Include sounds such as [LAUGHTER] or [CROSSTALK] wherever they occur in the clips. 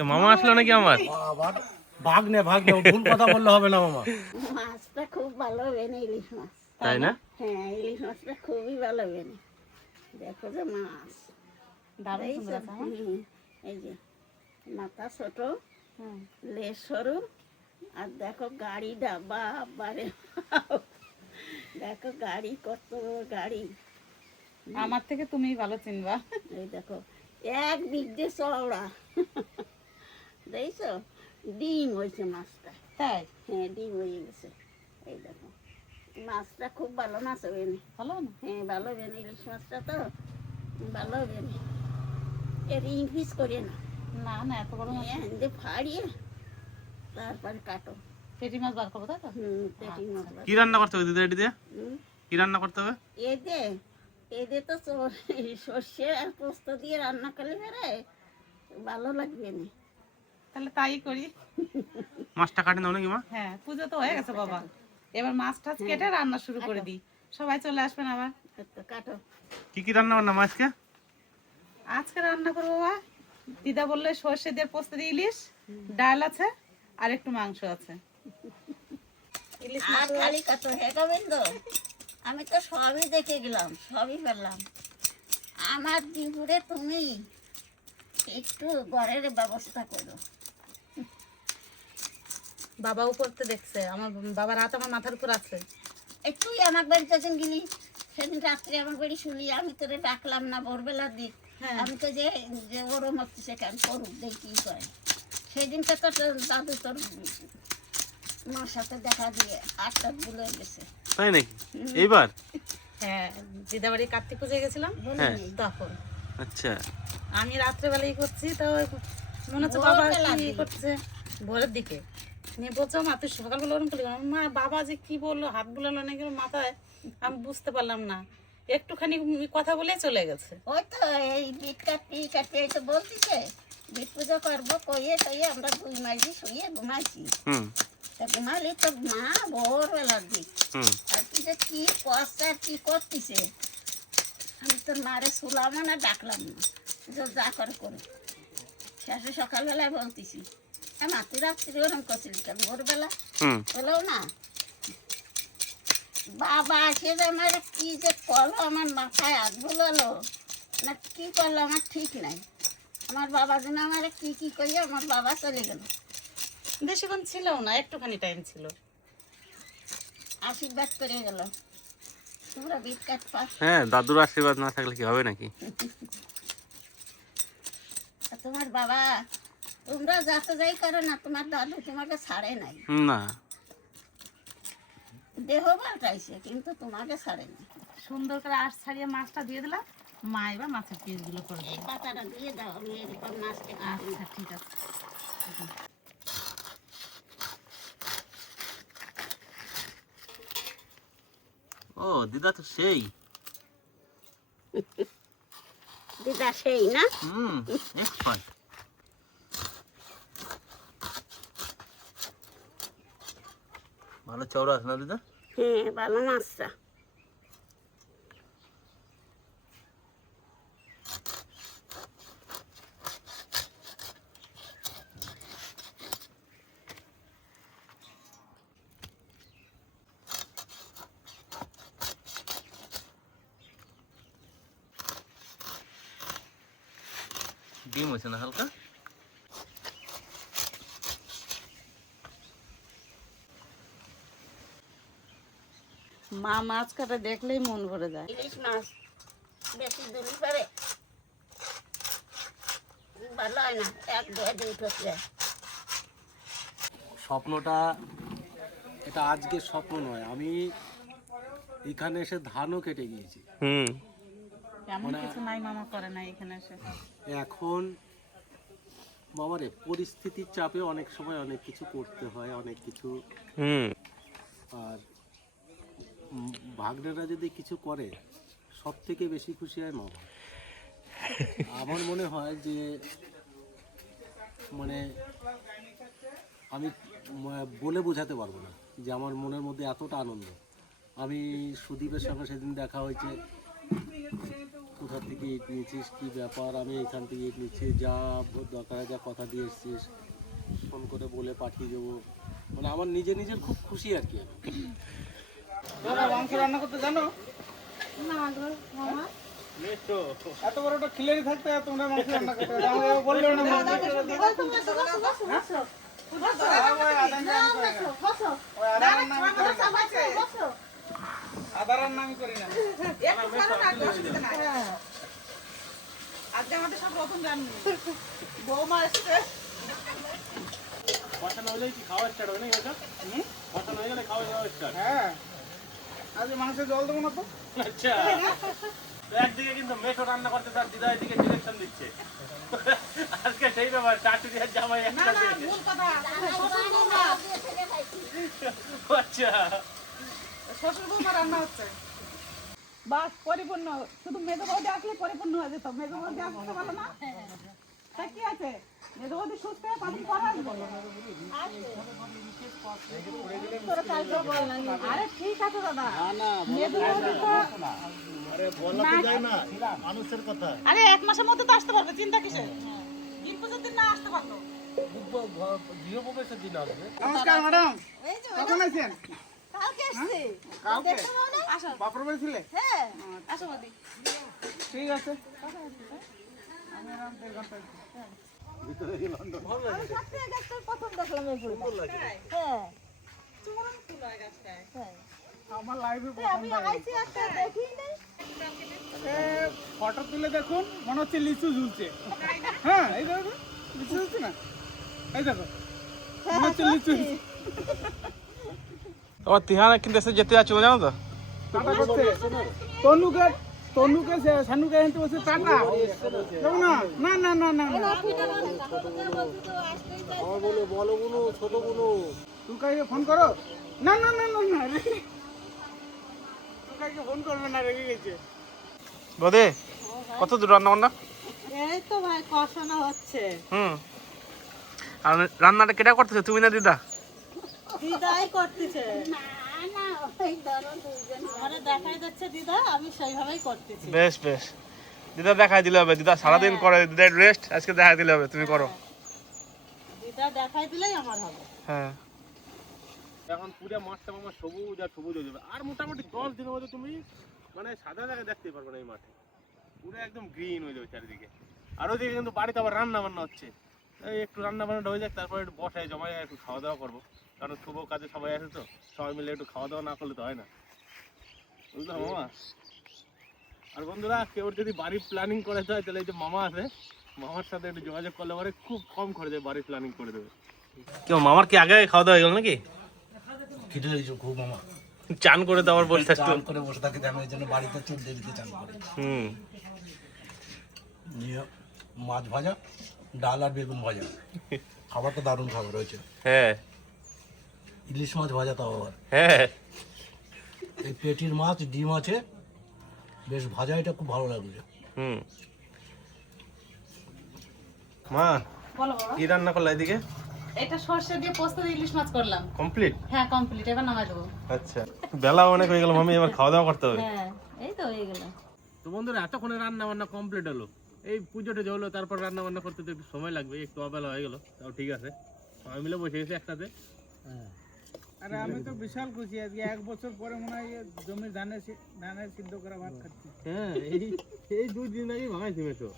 তো মামা আসলো নাকি আমার? ভাগ নে ভাগ নে ভুল কথা বললে হবে না মামা। মাছটা খুব ভালো বেনে ইলিশ মাছ। তাই না? হ্যাঁ ইলিশ মাছটা খুবই ভালো বেনে। দেখো যে মাছ। দারুণ সুন্দর আছে আমার। হুম, এই যে মাথা ছোট লেজ সরু আর দেখো গাড়ি ডাব্বা বারে দেখো গাড়ি কত গাড়ি। আমার থেকে তুমি ভালো চিনবা। এই দেখো এক বিঘে চওড়া। দেখছ ডিম হয়েছে মাছটা তাই হ্যাঁ ডিম হয়ে গেছে এই দেখো মাছটা খুব ভালো মাছ হবে ভালো না হ্যাঁ ভালো হবে না ইলিশ মাছটা তো ভালো হবে না এর ইংলিশ করে না না না এত বড় মাছ হ্যাঁ ফাড়িয়ে তারপরে কাটো পেটি মাছ বার করব তাই তো হুম পেটি মাছ কি রান্না করতে হবে দিদি হুম কি রান্না করতে হবে এদে এদে তো স- সর্ষে আর পোস্ত দিয়ে রান্না করলে বেড়ে ভালো লাগবে না তাহলে তাই করি। মাছটা কাটে দাও নাকি মা? হ্যাঁ পুজো তো হয়ে গেছে বাবা। এবার মাছ টাছ কেটে রান্না শুরু করে দিই। সবাই চলে আসবেন আবার। কাটো। কি কি রান্না বান্না মাছকে আজকে? রান্না করব বাবা। দিদা বললে সর্ষে দিয়ে পোস্ত দিয়ে ইলিশ ডাল আছে আর একটু মাংস আছে। ইলিশ আর খালি কত হে গোবিন্দ। আমি তো সবই দেখে গেলাম সবই পেলাম আমার দুপুরে তুমি একটু ঘরের ব্যবস্থা করো। বাবা করতে দেখছে আমার বাবার হাত আমার মাথার উপর আছে। একটুই আমার বাড়িতে যখন গেলি? সেদিন রাত্রে আমার বাড়ি শুনলি আমি তোরে ডাকলাম না ভোরবেলার দিক। হ্যাঁ। আমি তো যে যে ওরম হচ্ছে সেখানে করুক দেখি কি করে। সেদিনটা তো তোর দাদু তোর মার সাথে দেখা দিয়ে আটটা ভুলে গেছে। তাই নাকি? এইবার? হ্যাঁ দিদা বাড়ি কার্তিক পুজোয় গেছিলাম। হ্যাঁ। তখন। আচ্ছা। আমি রাত্রেবেলাই করছি তো মনে হচ্ছে বাবা কি করছে? ভোরের দিকে। নিয়ে বলছো মা তুই সকালবেলা ওরকম করলি মা বাবা যে কি বলল হাত বুলালো নাকি ওর মাথায় আমি বুঝতে পারলাম না। একটুখানি কথা বলে চলে গেছে। ওই তো এই বিট তো বলতেছে বিট পুজো করব কইয়ে টইয়ে আমরা দুই শুয়ে ঘুমাইছি। তা ঘুমালি তো মা ভোরবেলার দিক আর তুই যে কি আর কি করতিছে? আমি তোর মারে শুলাম না ডাকলাম না। যে যা করে করে। শেষে সকালবেলায় বলতেছি মা রাত্রি ওরম করছিলি ভোরবেলা হুম না বাবা সে আমার কি যে করল আমার মাথায় হাত বুলালো না কি করল আমার ঠিক নাই আমার বাবা যেন আমার কি কি করি আমার বাবা চলে গেল বেশিক্ষণ ছিল না একটুখানি টাইম ছিল আশীর্বাদ করে গেল তোমরা বিট কাট পা হ্যাঁ দাদুর আশীর্বাদ না থাকলে কি হবে নাকি আর তোমার বাবা তোমরা যাতে যাই করো না তোমার দাদু তোমাকে ছাড়ে নাই। না। দেহ পাল্টাইছে কিন্তু তোমাকে ছাড়ে নাই। সুন্দর করে আশ ছাড়িয়ে মাছটা দিয়ে দিলাম। মা এবার মাছের পিসগুলো করে এই পাতাটা দিয়ে দাও আমি এরকম মাছকে কাটি আচ্ছা ঠিক আছে। ও দিদা তো সেই। দিদা সেই না? হুম এক্সপার্ট ভালো চওড়া আছে না দিদা? হ্যাঁ ভালো মাছটা ডিম হয়েছে না হালকা? মা মাছ কাটা দেখলেই মন ভরে যায়। ইলিশ মাছ বেশি দূরি পারে ভালো হয় না এক দিন ঠকলে স্বপ্নটা এটা আজকে স্বপ্ন নয় আমি এখানে এসে ধানও কেটে গিয়েছি হুম। এমন কিছু নাই মামা করে নাই এখানে এসে। এখন বাবারে পরিস্থিতির চাপে অনেক সময় অনেক কিছু করতে হয় অনেক কিছু হুম। আর ভাগ্নেরা যদি কিছু করে সব থেকে বেশি খুশি হয় মামা আমার মনে হয় যে মানে আমি বলে বোঝাতে পারব না যে আমার মনের মধ্যে এতটা আনন্দ। আমি সুদীপের সঙ্গে সেদিন দেখা হয়েছে। কোথা থেকে ইট নিয়েছিস, কী ব্যাপার, আমি এখান থেকে ইট নিচ্ছি, যা দরকার যা কথা দিয়ে এসছিস, ফোন করে বলে পাঠিয়ে দেবো। মানে আমার নিজে নিজের খুব খুশি আর কি আমি। মাংস রান্না করতে জানো? এত বড় একটা থাকতে তোমরা মাংস রান্না করতে বললে না আদা রান্না আমি করি। না আদা রান্না আমি করি না। আজকে আমাদের সব প্রথম জানবি বৌমা এসছে। বসানো হলে কি খাওয়া স্টার্ট হবে না এটা? বসানো হয়ে গেলে খাওয়া দাওয়া স্টার্ট হ্যাঁ। আজকে মাংসে জল দেবো না তো? আচ্ছা। একদিকে কিন্তু মেশো রান্না করতে তার দিদা এদিকে ডিরেকশন দিচ্ছে। আজকে সেই ব্যাপার চাটুরি আর জামাই ভুল আচ্ছা। শ্বশুর বৌমা রান্না হচ্ছে। বাস পরিপূর্ণ। শুধু মেজো বৌদি আসলে পরিপূর্ণ হয়ে যেত। মেজো বৌদি আসতে পারল না? তা কি আছে? বৌদি সুস্থ হয়ে পর আসব? আরে ঠিক আছে দাদা। বৌদি তো আরে এক মাসের মধ্যে তো আসতে পারবে চিন্তা কিসের? দিন দিন না আসতে পারল গৃহপ্রবেশের দিন আসবে নমস্কার ম্যাডাম কখন আছেন? কালকে এসছে কালকে? বাপর বাড়ি ছিলে? হ্যাঁ। আসো ঠিক আছে। ফটো তুলে দেখুন মনে হচ্ছে লিচু ঝুলছে। হ্যাঁ এই দেখো লিচু ঝুলছে না? এই দেখো মনে হচ্ছে লিচু। তোমার তিহানা কিন্তু এসে যেতে যাচ্ছিল জানো তো? তনুকে তনুকে সে- শানুকে এনতে বসে টাটা। যাব না? না না না না বলে বলো গুলো ছোটগুলো তুকাইকে ফোন করো? না না না না না তুকাইকে ফোন করবে না রেগে গেছে। বোধে কত দূর রান্না বান্না এই তো ভাই কষানো হচ্ছে। হুম। আর রান্নাটা কেটা করতেছে? তুমি না দিদা? দিদাই করতেছে। না বেশ বেশ। দিদা দেখাই দিলে হবে দিদা সারাদিন করে দিদা রেস্ট আজকে দেখাই দিলে হবে তুমি করো। দিদা দেখাই দিলেই আমার হবে। হ্যাঁ। এখন পুরো মাঠটা আমার সবুজ আর সবুজ হয়ে যাবে। আর মোটামুটি দশ দিনের মধ্যে তুমি মানে সাদা জায়গায় দেখতে পারবে না এই মাঠে। পুরো একদম গ্রিন হয়ে যাবে চারিদিকে। আর ওইদিকে কিন্তু বাড়িতে আবার রান্না বান্না হচ্ছে। এই একটু রান্না বান্নাটা হয়ে যাক তারপরে একটু বসায় জমায় একটু খাওয়া দাওয়া করব। কারণ শুভ কাজে সবাই আছে তো। সবাই মিলে একটু খাওয়া দাওয়া না করলে তো হয় না। বুঝলো মামা? আর বন্ধুরা কেউ যদি বাড়ির প্ল্যানিং করে হয় তাহলে এই যে মামা আছে মামার সাথে একটু যোগাযোগ করলে পরে খুব কম খরচে বাড়ির প্ল্যানিং করে দেবে। কেউ মামার কি আগে খাওয়া দাওয়া হয়ে গেল নাকি? খিদে হয়েছে খুব মামা? চান করে তো আবার বসে থাকতো চান করে বসে থাকি আমি জন্য বাড়িতে চুল দেরিতে চান করি। হুম। নিয়ে মাছ ভাজা ডাল আর বেগুন ভাজা। খাবারটা দারুণ খাবার হয়েছে। হ্যাঁ। ইলিশ মাছ ভাজা তাও আবার। হ্যাঁ। এই পেটির মাছ ডিম আছে। বেশ ভাজা এটা খুব ভালো লাগছে হুম। মা বলো বাবা। কি রান্না করলা এদিকে? এটা সর্ষে দিয়ে পোস্ত দিয়ে ইলিশ মাছ করলাম। কমপ্লিট? হ্যাঁ কমপ্লিট। এবার নামাই দেবো। আচ্ছা। বেলা অনেক হয়ে গেল মামি। এবার খাওয়া দাওয়া করতে হবে। হ্যাঁ এই তো হয়ে গেল। তো বন্ধুরা এতক্ষণে রান্না বান্না কমপ্লিট হলো। এই পুজো টুজো হলো তারপর রান্না বান্না করতে তো একটু সময় লাগবে। একটু অবেলা হয়ে গেল। তাও ঠিক আছে। সবাই মিলে বসে গেছি একসাথে। আরে আমি তো বিশাল খুশি আজকে। এক বছর পরে মনে হয় জমির ধানের সি- ধানের সিদ্ধ করা ভাত খাচ্ছি। হ্যাঁ এই এই দুই দিন আগে মেশো।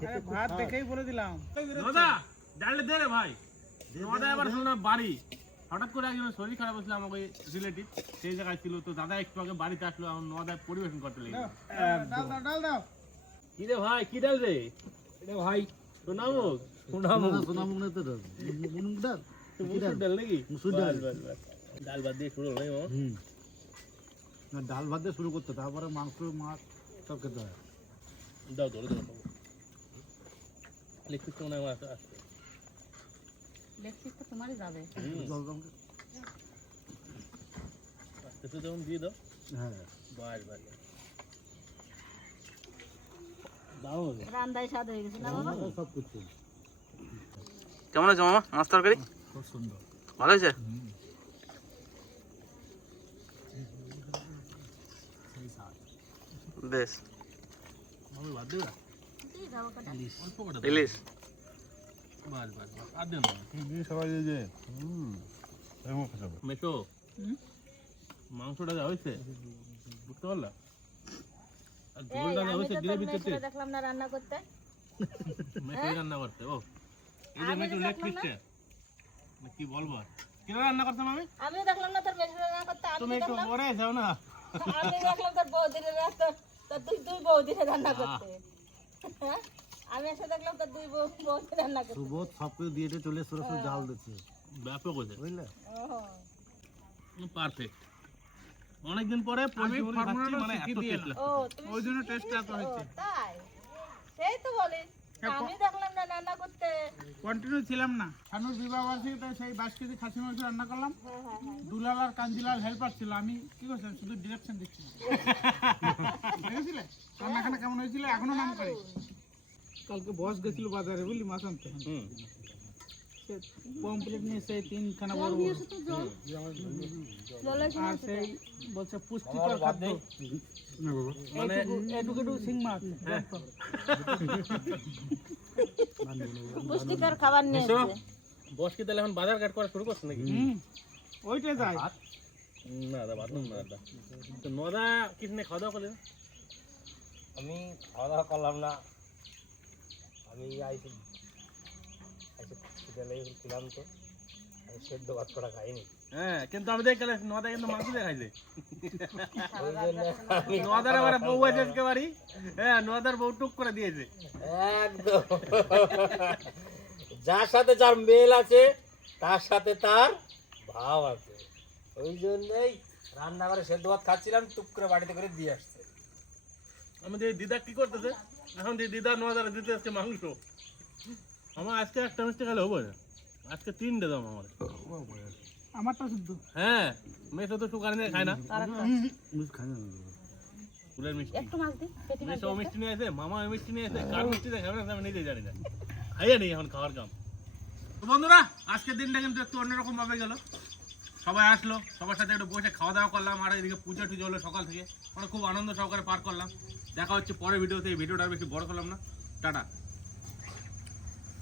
আরে ভাত দেখেই বলে দিলাম। দাদা ডালে দে রে ভাই। দাদা এবার শুনলাম বাড়ি। হঠাৎ করে একজন শরীর খারাপ হয়েছিল আমাকে রিলেটিভ সেই জায়গায় ছিল। তো দাদা একটু আগে বাড়িতে আসলো আমার নদায় পরিবেশন করতে লেগে ডাল দাও কি রে ভাই কি ডাল রে? ভাই সোনামুখ। সোনামুখ। সোনামুখ না তো মুনুক ডাল। মুসুর ডাল। নাকি? মুসুর ডাল। বাস, বাস, বাস। ডাল ভাত দিয়ে শুরু হলো হুম। না ডাল ভাত দিয়ে শুরু করতে তারপরে মাংস মাছ সব খেতে হয় দাও ধরে মনে হয় তো তোমারই যাবে। জল আস্তে আস্তে যখন দিয়ে দাও। হ্যাঁ। বাস বাস হয়ে গেছে না বাবা? সব কিছু। কেমন আছে মামা? মাছ তরকারি? খুব সুন্দর। ভালো হয়েছে? বেশ। ইলিশ। মেশো। মাংসটা যা হয়েছে বুঝতে পারলা? আর ঝোলটা যা হয়েছে গ্রেভি করতে দেখলাম না রান্না করতে। মেশো রান্না করতে ও। এই যে মেশো লেগ পিসটা কি বলব? কিরা রান্না করতাম আমি? আমিও দেখলাম না তোর রান্না করতে আমি তুমি একটু পরে যাও না। আমি দেখলাম তোর বৌদিরে দুই বৌদিরে রান্না করতে। হ্যাঁ? আমি এসে দেখলাম তোর দুই রান্না করতে। সুবোধ সব কিছু দিয়ে চলে সরাসরি জাল দিচ্ছে। ব্যাপক হয়েছে। বুঝলে? ও পারফেক্ট অনেকদিন পরে আমি মানে এত টেস্ট ও ওই জন্য টেস্ট এত ও, হচ্ছে তাই? সেই তো বলি আমি দেখলাম না রান্না করতে। কন্টিনিউ ছিলাম না। শানুর বিবাহ বার্ষিকী সেই বাইশ কেজি খাসি মাংস রান্না করলাম। দুলাল আর কাঞ্জিলাল হেল্পার ছিল। আমি কি করছিলাম? শুধু ডিরেকশন দিচ্ছি দেখেছিলে? রান্নাখানা কেমন হয়েছিল? এখনও নাম করে। কালকে বস গেছিল বাজারে বুঝলি? মাছ আনতে। পমপ্লেট নিয়ে সেই তিনখানা বড় বড়। আর সেই বলছে পুষ্টিকর খাদ্য। মানে মাছ [LAUGHS] পুষ্টিকর খাবার নিয়ে বস কি তাহলে এখন বাজার ঘাট করা শুরু করছে নাকি? যায়। না দা বাদ না দা। তো নদা কিছু খাওয়া দাওয়া করলে আমি খাওয়া দাওয়া করলাম না। আমি আইসি আইসি ছিলাম তো। আমি সেদ্ধ ভাত করা খাইনি। হ্যাঁ কিন্তু আমি দেখলে নদা কিন্তু মাংস দিয়ে খাইছে। ওই জন্য আমি নদার আবার বউ আছে আজকে বাড়ি। হ্যাঁ নদার বউ টুক করে দিয়েছে। একদম। যার সাথে যার মেল আছে তার সাথে তার ভাব আছে। ওই জন্যই রান্নাঘরে সেদ্ধ ভাত খাচ্ছিলাম টুক করে বাড়িতে করে দিয়ে আসছে। আমাদের দিদা কি করতেছে? এখন দিদা নদার দিতে আসছে মাংস। আমার আজকে একটা মিষ্টি খেলে হবে না। আজকে তিনটে দাম আমার। আমারটা শুদ্ধ। হ্যাঁ মেসো তো সুগার নিয়ে খায় না। ফুলের মিষ্টি। একটু মাছ দি পেটি মাছ মেসো মিষ্টি নিয়ে আসে মামা মিষ্টি নিয়ে আসে কার মিষ্টি দেখাবে না আমি নিজে জানি না। খাইয়ে নেই এখন খাওয়ার কাম। তো বন্ধুরা আজকের দিনটা কিন্তু একটু অন্যরকম ভাবে গেল। সবাই আসলো সবার সাথে একটু বসে খাওয়া দাওয়া করলাম আর এদিকে পুজো টুজো হলো সকাল থেকে। আমরা খুব আনন্দ সহকারে পার করলাম। দেখা হচ্ছে পরের ভিডিওতে এই ভিডিওটা আর বেশি বড় করলাম না। টাটা।